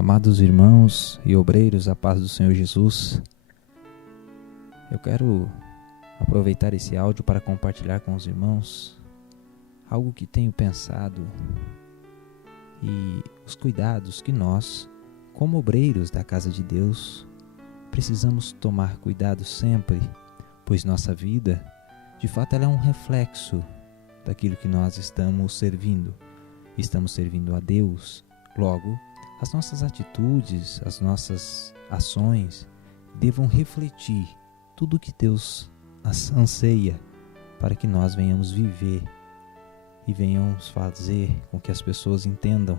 Amados irmãos e obreiros, a paz do Senhor Jesus, eu quero aproveitar esse áudio para compartilhar com os irmãos algo que tenho pensado e os cuidados que nós, como obreiros da casa de Deus, precisamos tomar cuidado sempre, pois nossa vida, de fato, ela é um reflexo daquilo que nós estamos servindo. Estamos servindo a Deus, logo, as nossas atitudes, as nossas ações devam refletir tudo o que Deus anseia para que nós venhamos viver e venhamos fazer com que as pessoas entendam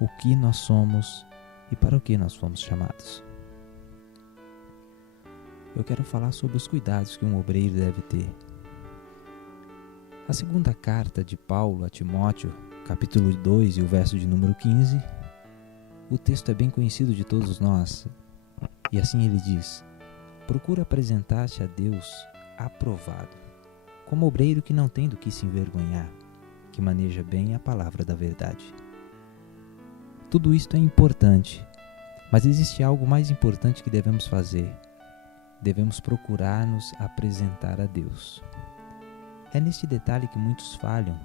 o que nós somos e para o que nós fomos chamados. Eu quero falar sobre os cuidados que um obreiro deve ter. A segunda carta de Paulo a Timóteo, capítulo 2 e o verso de número 15, o texto é bem conhecido de todos nós, e assim ele diz: procura apresentar-te a Deus aprovado, como obreiro que não tem do que se envergonhar, que maneja bem a palavra da verdade. Tudo isto é importante, mas existe algo mais importante que devemos fazer. Devemos procurar nos apresentar a Deus. É neste detalhe que muitos falham.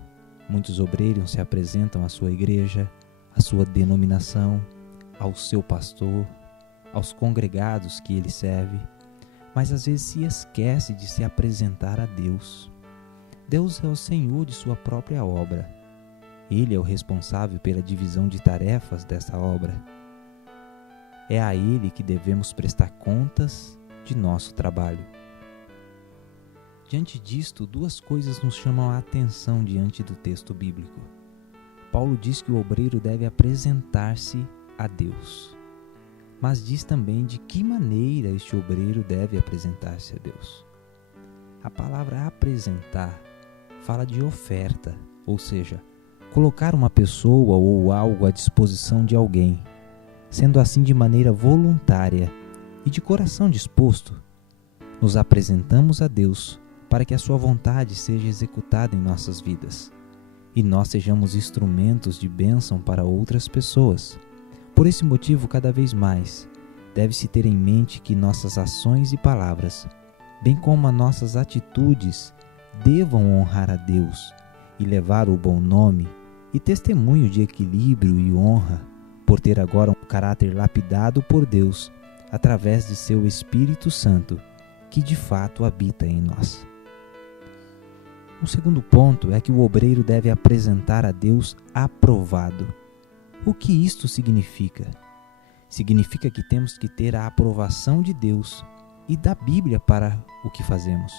Muitos obreiros se apresentam à sua igreja, à sua denominação, ao seu pastor, aos congregados que ele serve, mas às vezes se esquece de se apresentar a Deus. Deus é o Senhor de sua própria obra. Ele é o responsável pela divisão de tarefas dessa obra. É a Ele que devemos prestar contas de nosso trabalho. Diante disto, duas coisas nos chamam a atenção diante do texto bíblico. Paulo diz que o obreiro deve apresentar-se a Deus, mas diz também de que maneira este obreiro deve apresentar-se a Deus. A palavra apresentar fala de oferta, ou seja, colocar uma pessoa ou algo à disposição de alguém, sendo assim de maneira voluntária e de coração disposto. Nos apresentamos a Deus para que a sua vontade seja executada em nossas vidas e nós sejamos instrumentos de bênção para outras pessoas. Por esse motivo, cada vez mais, deve-se ter em mente que nossas ações e palavras, bem como as nossas atitudes, devam honrar a Deus e levar o bom nome e testemunho de equilíbrio e honra, por ter agora um caráter lapidado por Deus através de seu Espírito Santo, que de fato habita em nós. O segundo ponto é que o obreiro deve apresentar a Deus aprovado. O que isto significa? Significa que temos que ter a aprovação de Deus e da Bíblia para o que fazemos.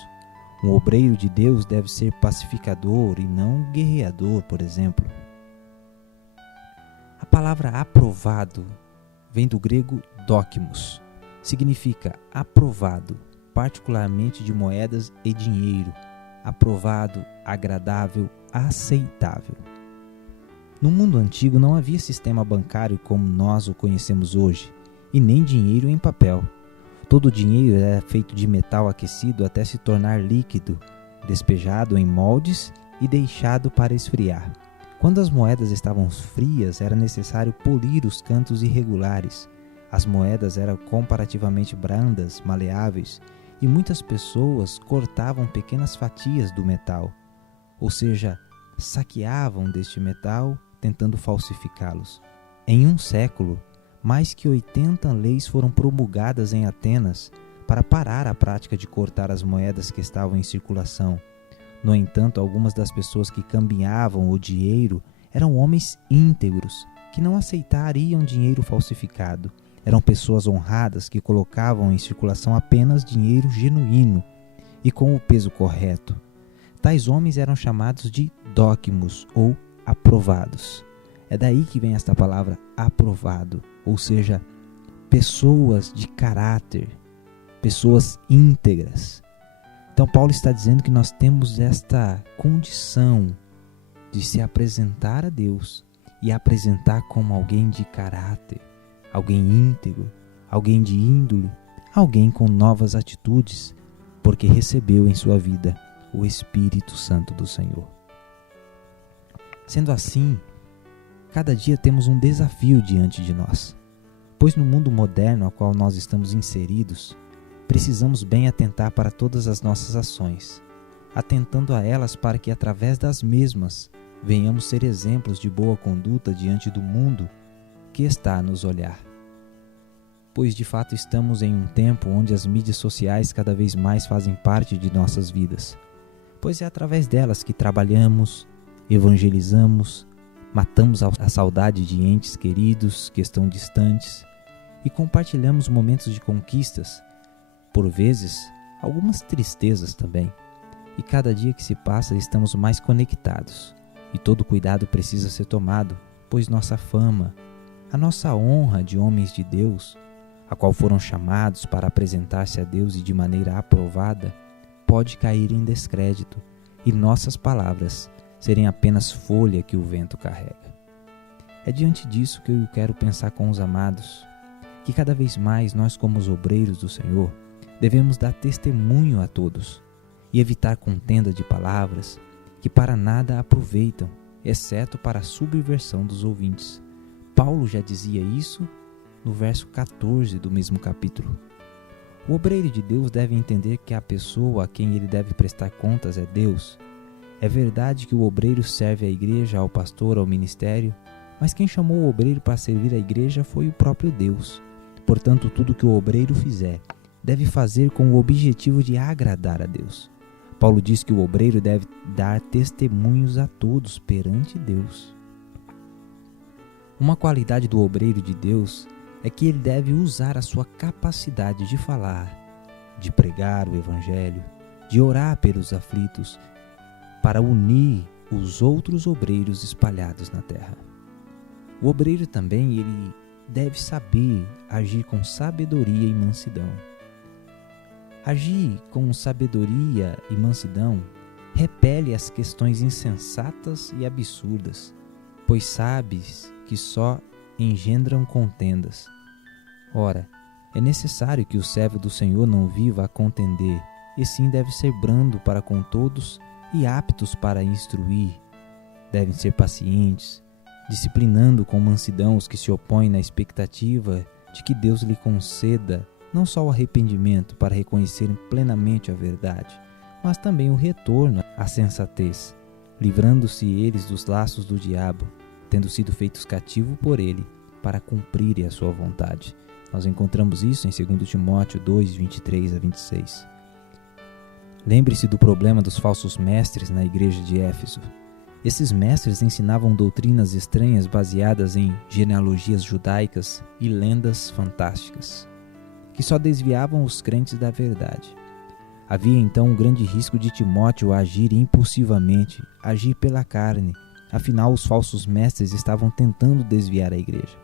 Um obreiro de Deus deve ser pacificador e não guerreador, por exemplo. A palavra aprovado vem do grego dokimos. Significa aprovado, particularmente de moedas e dinheiro. Aprovado, agradável, aceitável. No mundo antigo não havia sistema bancário como nós o conhecemos hoje, e nem dinheiro em papel. Todo o dinheiro era feito de metal aquecido até se tornar líquido, despejado em moldes e deixado para esfriar. Quando as moedas estavam frias, era necessário polir os cantos irregulares. As moedas eram comparativamente brandas, maleáveis, e muitas pessoas cortavam pequenas fatias do metal, ou seja, saqueavam deste metal tentando falsificá-los. Em um século, mais que 80 leis foram promulgadas em Atenas para parar a prática de cortar as moedas que estavam em circulação. No entanto, algumas das pessoas que cambiavam o dinheiro eram homens íntegros, que não aceitariam dinheiro falsificado. Eram pessoas honradas que colocavam em circulação apenas dinheiro genuíno e com o peso correto. Tais homens eram chamados de dokimos ou aprovados. É daí que vem esta palavra aprovado, ou seja, pessoas de caráter, pessoas íntegras. Então Paulo está dizendo que nós temos esta condição de se apresentar a Deus e apresentar como alguém de caráter, alguém íntegro, alguém de índole, alguém com novas atitudes, porque recebeu em sua vida o Espírito Santo do Senhor. Sendo assim, Cada dia temos um desafio diante de nós, pois no mundo moderno ao qual nós estamos inseridos, precisamos bem atentar para todas as nossas ações, atentando a elas para que através das mesmas venhamos ser exemplos de boa conduta diante do mundo que está a nos olhar. Pois de fato estamos em um tempo onde as mídias sociais cada vez mais fazem parte de nossas vidas, pois é através delas que trabalhamos, evangelizamos, matamos a saudade de entes queridos que estão distantes e compartilhamos momentos de conquistas, por vezes algumas tristezas também. E cada dia que se passa estamos mais conectados e todo cuidado precisa ser tomado, pois nossa fama, a nossa honra de homens de Deus, a qual foram chamados para apresentar-se a Deus e de maneira aprovada, pode cair em descrédito e nossas palavras serem apenas folha que o vento carrega. É diante disso que eu quero pensar com os amados, que cada vez mais nós, como os obreiros do Senhor, devemos dar testemunho a todos e evitar contenda de palavras que para nada aproveitam, exceto para a subversão dos ouvintes. Paulo já dizia isso no verso 14 do mesmo capítulo. O obreiro de Deus deve entender que a pessoa a quem ele deve prestar contas é Deus. É verdade que o obreiro serve à igreja, ao pastor, ao ministério, mas quem chamou o obreiro para servir à igreja foi o próprio Deus. Portanto, tudo que o obreiro fizer, deve fazer com o objetivo de agradar a Deus. Paulo diz que o obreiro deve dar testemunhos a todos perante Deus. Uma qualidade do obreiro de Deus é que ele deve usar a sua capacidade de falar, de pregar o evangelho, de orar pelos aflitos, para unir os outros obreiros espalhados na terra. O obreiro também ele deve saber agir com sabedoria e mansidão. Agir com sabedoria e mansidão repele as questões insensatas e absurdas, pois sabes que só engendram contendas. Ora, é necessário que o servo do Senhor não viva a contender, e sim deve ser brando para com todos e aptos para instruir. Devem ser pacientes, disciplinando com mansidão os que se opõem na expectativa de que Deus lhe conceda não só o arrependimento para reconhecerem plenamente a verdade, mas também o retorno à sensatez, livrando-se eles dos laços do diabo, tendo sido feitos cativos por ele, para cumprirem a sua vontade. Nós encontramos isso em 2 Timóteo 2, 23 a 26. Lembre-se do problema dos falsos mestres na igreja de Éfeso. Esses mestres ensinavam doutrinas estranhas baseadas em genealogias judaicas e lendas fantásticas, que só desviavam os crentes da verdade. Havia então um grande risco de Timóteo agir impulsivamente, agir pela carne, afinal os falsos mestres estavam tentando desviar a igreja.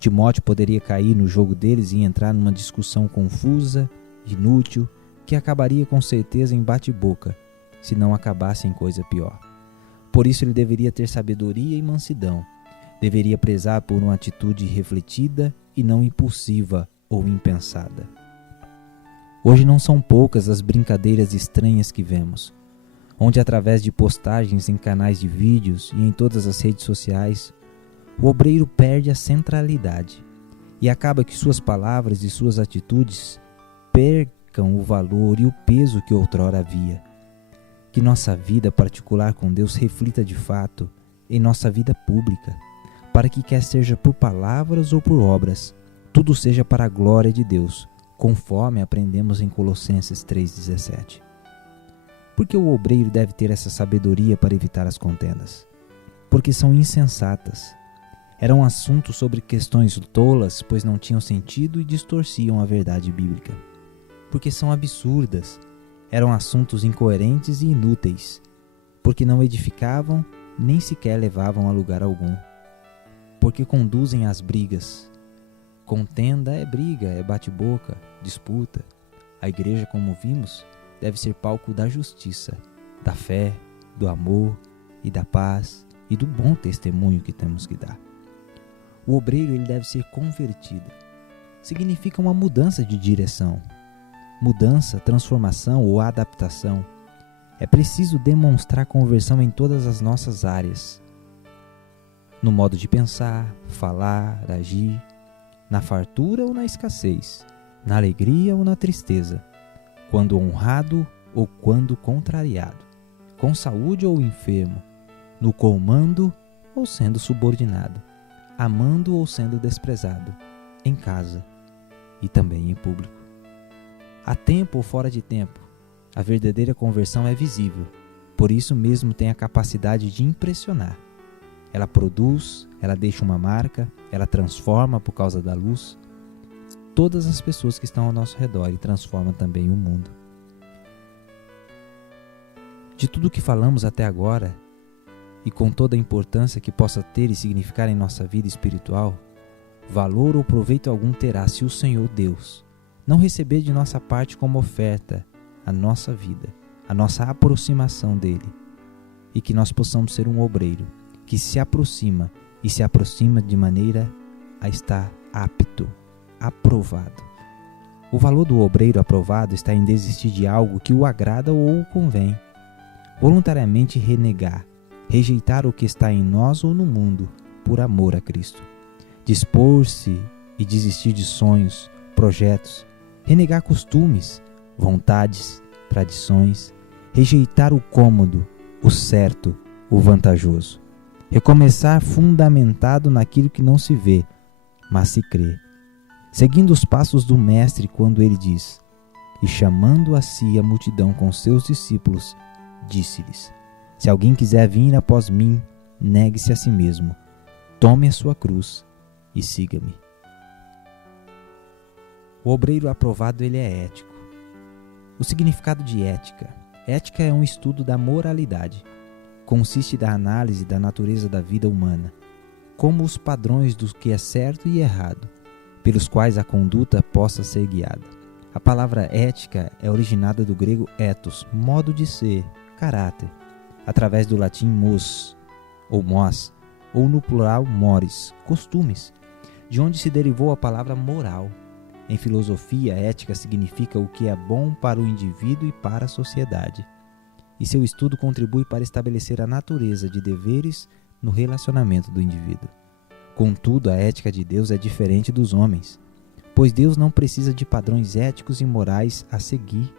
Timóteo poderia cair no jogo deles e entrar numa discussão confusa, inútil, que acabaria com certeza em bate-boca, se não acabasse em coisa pior. Por isso ele deveria ter sabedoria e mansidão, deveria prezar por uma atitude refletida e não impulsiva ou impensada. Hoje não são poucas as brincadeiras estranhas que vemos, onde através de postagens em canais de vídeos e em todas as redes sociais, o obreiro perde a centralidade e acaba que suas palavras e suas atitudes percam o valor e o peso que outrora havia. Que nossa vida particular com Deus reflita de fato em nossa vida pública, para que quer seja por palavras ou por obras, tudo seja para a glória de Deus, conforme aprendemos em Colossenses 3,17. Porque o obreiro deve ter essa sabedoria para evitar as contendas? Porque são insensatas. Eram assuntos sobre questões tolas, pois não tinham sentido e distorciam a verdade bíblica. Porque são absurdas. Eram assuntos incoerentes e inúteis, porque não edificavam nem sequer levavam a lugar algum. Porque conduzem às brigas. Contenda é briga, é bate-boca, disputa. A igreja, como vimos, deve ser palco da justiça, da fé, do amor e da paz e do bom testemunho que temos que dar. O obreiro ele deve ser convertido. Significa uma mudança de direção. Mudança, transformação ou adaptação. É preciso demonstrar conversão em todas as nossas áreas. no modo de pensar, falar, agir, na fartura ou na escassez, na alegria ou na tristeza, quando honrado ou quando contrariado, com saúde ou enfermo, no comando ou sendo subordinado, amando ou sendo desprezado, em casa e também em público. A tempo ou fora de tempo, a verdadeira conversão é visível, por isso mesmo tem a capacidade de impressionar. Ela produz, ela deixa uma marca, ela transforma por causa da luz todas as pessoas que estão ao nosso redor e transforma também o mundo. De tudo o que falamos até agora, e com toda a importância que possa ter e significar em nossa vida espiritual, valor ou proveito algum terá se o Senhor Deus não receber de nossa parte como oferta a nossa vida, a nossa aproximação dele, e que nós possamos ser um obreiro que se aproxima e se aproxima de maneira a estar apto, aprovado. O valor do obreiro aprovado está em desistir de algo que o agrada ou o convém, voluntariamente renegar, rejeitar o que está em nós ou no mundo por amor a Cristo, dispor-se e desistir de sonhos, projetos, renegar costumes, vontades, tradições, rejeitar o cômodo, o certo, o vantajoso, recomeçar fundamentado naquilo que não se vê, mas se crê, seguindo os passos do Mestre quando ele diz: e chamando a si a multidão com seus discípulos, disse-lhes: se alguém quiser vir após mim, negue-se a si mesmo, tome a sua cruz e siga-me. O obreiro aprovado, ele é ético. O significado de ética. Ética é um estudo da moralidade. Consiste da análise da natureza da vida humana, como os padrões do que é certo e errado, pelos quais a conduta possa ser guiada. A palavra ética é originada do grego ethos, modo de ser, caráter, através do latim mos, ou mos, ou no plural mores, costumes, de onde se derivou a palavra moral. Em filosofia, ética significa o que é bom para o indivíduo e para a sociedade, e seu estudo contribui para estabelecer a natureza de deveres no relacionamento do indivíduo. Contudo, a ética de Deus é diferente dos homens, pois Deus não precisa de padrões éticos e morais a seguir.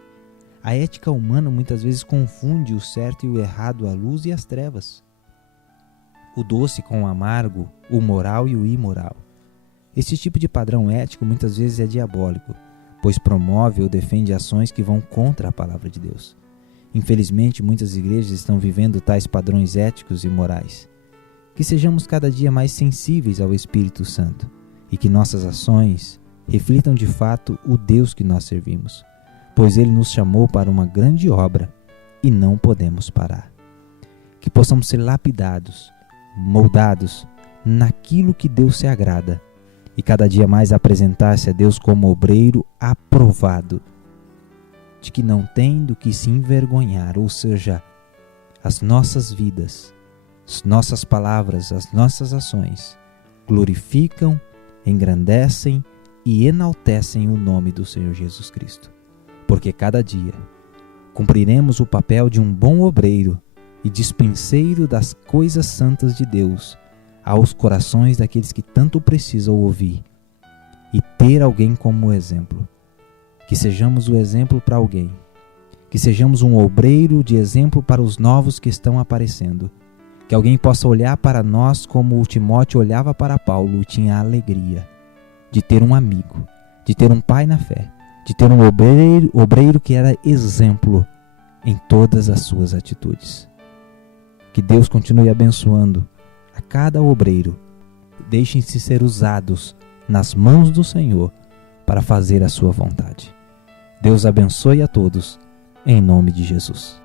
A ética humana muitas vezes confunde o certo e o errado, a luz e as trevas, o doce com o amargo, o moral e o imoral. Esse tipo de padrão ético muitas vezes é diabólico, pois promove ou defende ações que vão contra a palavra de Deus. Infelizmente, muitas igrejas estão vivendo tais padrões éticos e morais. Que sejamos cada dia mais sensíveis ao Espírito Santo e que nossas ações reflitam de fato o Deus que nós servimos, pois Ele nos chamou para uma grande obra e não podemos parar. Que possamos ser lapidados, moldados naquilo que Deus se agrada e cada dia mais apresentar-se a Deus como obreiro aprovado, de que não tem do que se envergonhar, ou seja, as nossas vidas, as nossas palavras, as nossas ações glorificam, engrandecem e enaltecem o nome do Senhor Jesus Cristo. Porque cada dia cumpriremos o papel de um bom obreiro e dispenseiro das coisas santas de Deus aos corações daqueles que tanto precisam ouvir e ter alguém como exemplo. Que sejamos o exemplo para alguém, que sejamos um obreiro de exemplo para os novos que estão aparecendo, que alguém possa olhar para nós como o Timóteo olhava para Paulo e tinha a alegria de ter um amigo, de ter um pai na fé, de ter um obreiro que era exemplo em todas as suas atitudes. Que Deus continue abençoando a cada obreiro. Deixem-se ser usados nas mãos do Senhor para fazer a sua vontade. Deus abençoe a todos, em nome de Jesus.